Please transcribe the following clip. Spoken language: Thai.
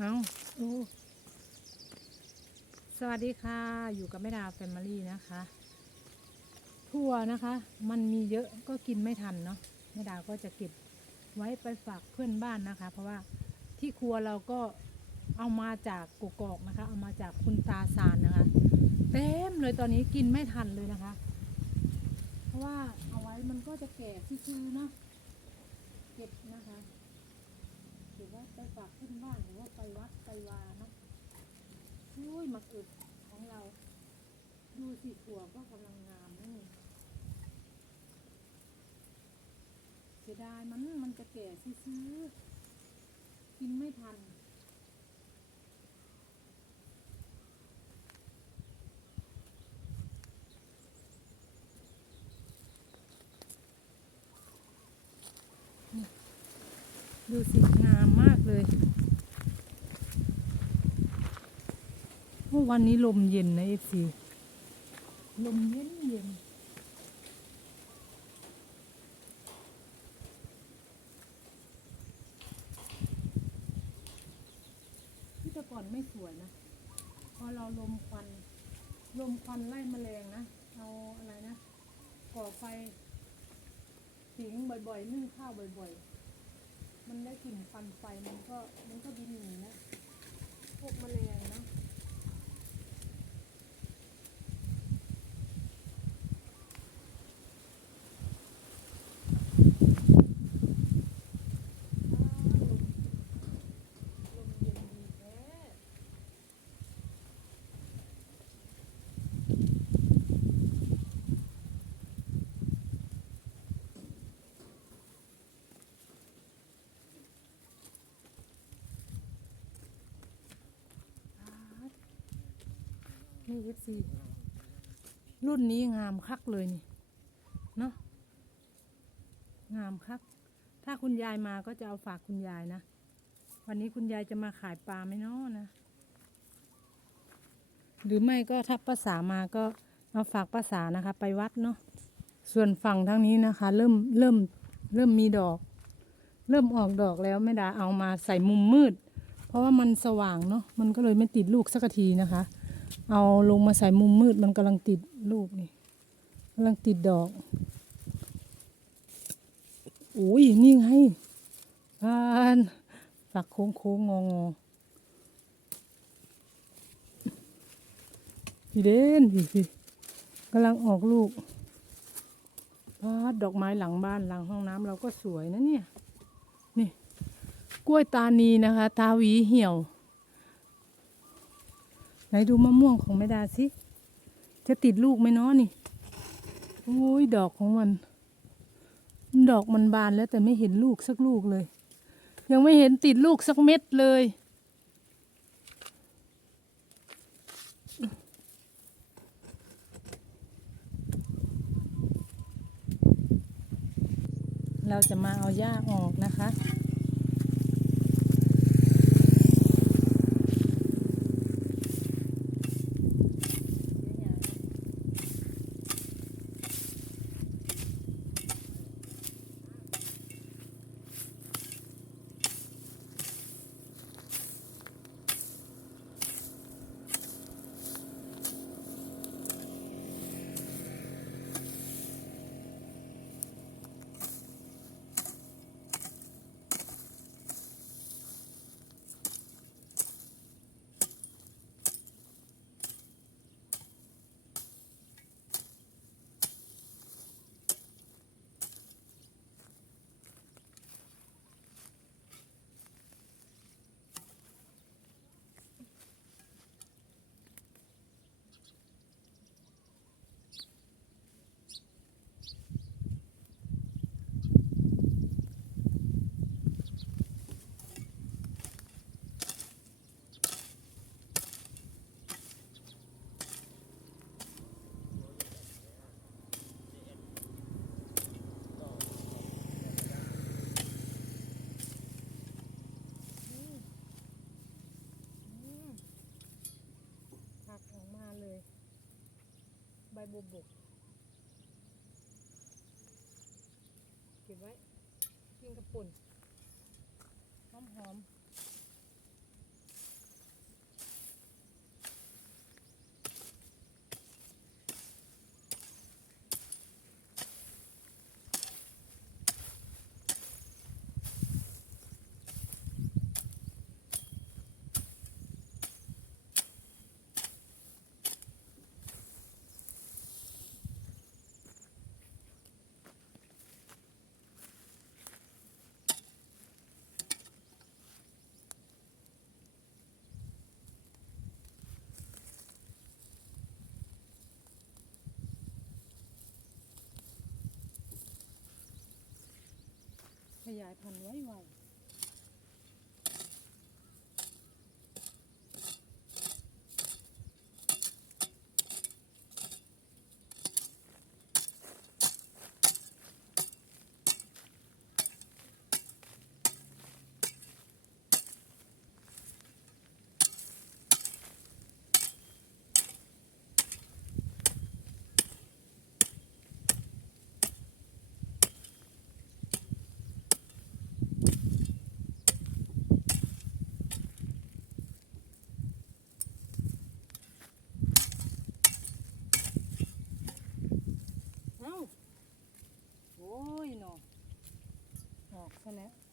เอาอสวัสดีค่ะ อยู่กับแม่ดาแฟมิลี่นะคะ ทั่วนะคะ มันมีเยอะก็กินไม่ทันเนาะแม่ดาก็จะเก็บไว้ไปฝากเพื่อนบ้านนะคะ เพราะว่าที่ครัวเราก็เอามาจากกกอกนะคะ เอามาจากคุณตาซานนะคะ เต็มเลยตอนนี้กินไม่ทันเลยนะคะ เพราะว่าเอาไว้มันก็จะแก่ซื่อๆเนาะเก็บนะคะ หรือว่าไปฝากขึ้นบ้านหรือว่าไปวัดไปวาเนาะอุ้ยหมักอึดของเรา ดูสิถั่วก็กำลังงามนี่เสียดายมันมันจะแก่ซื้อกินไม่ทันดูสิงา เลยโอ้วันนี้ลมเย็นนะเอฟซีลมเย็นเย็นที่แต่ก่อนไม่สวยนะ พอเราลมควัน ลมควันไล่แมลงนะ เอาอะไรนะ ก่อไฟผิงบ่อยๆนึ่งข้าวบ่อย ๆ มันได้กลิ่นควันไฟมันก็มันก็บินหนีนะพวกแมลงเนาะอ้าวลมลมเย็นดีแท้ นี่เอฟซีรุ่นนี้งามคักเลยนี่ เนาะงามคัก ถ้าคุณยายมาก็จะเอาฝากคุณยายนะ วันนี้คุณยายจะมาขายปลาไหมเนาะนะ หรือไม่ก็ถ้าภาษามาก็เอาฝากภาษานะคะ ไปวัดเนาะ ส่วนฝั่งทางนี้นะคะ เริ่มเริ่มเริ่มมีดอก เริ่มออกดอกแล้วแม่ดาเอามาใส่มุมมืด เพราะว่ามันสว่างเนาะ มันก็เลยไม่ติดลูกสักทีนะคะ เอาลงมาใส่มุมมืดมันกำลังติดลูกนี่กำลังติดดอกโอ้ยนี่ไงพานฝักโค้งโค้งงองอพี่เด่นพี่พี่กำลังออกลูกพาดดอกไม้หลังบ้านหลังห้องน้ำเราก็สวยนะเนี่ย นี่ กล้วยตานีนะคะ ตาหวีเหี่ยว ไหนดูมะม่วงของแม่ดาสิ จะติดลูกไหมเนาะนี่ โอ้ยดอกของมัน ดอกมันบานแล้วแต่ไม่เห็นลูกสักลูกเลย ยังไม่เห็นติดลูกสักเม็ดเลย เราจะมาเอาหญ้าออกนะคะ ผักออกมาเลย ใบ บัวบกเก็บไว้กินกระปุ่นหอมหอม ยายพันธุ์ไว้ไว เ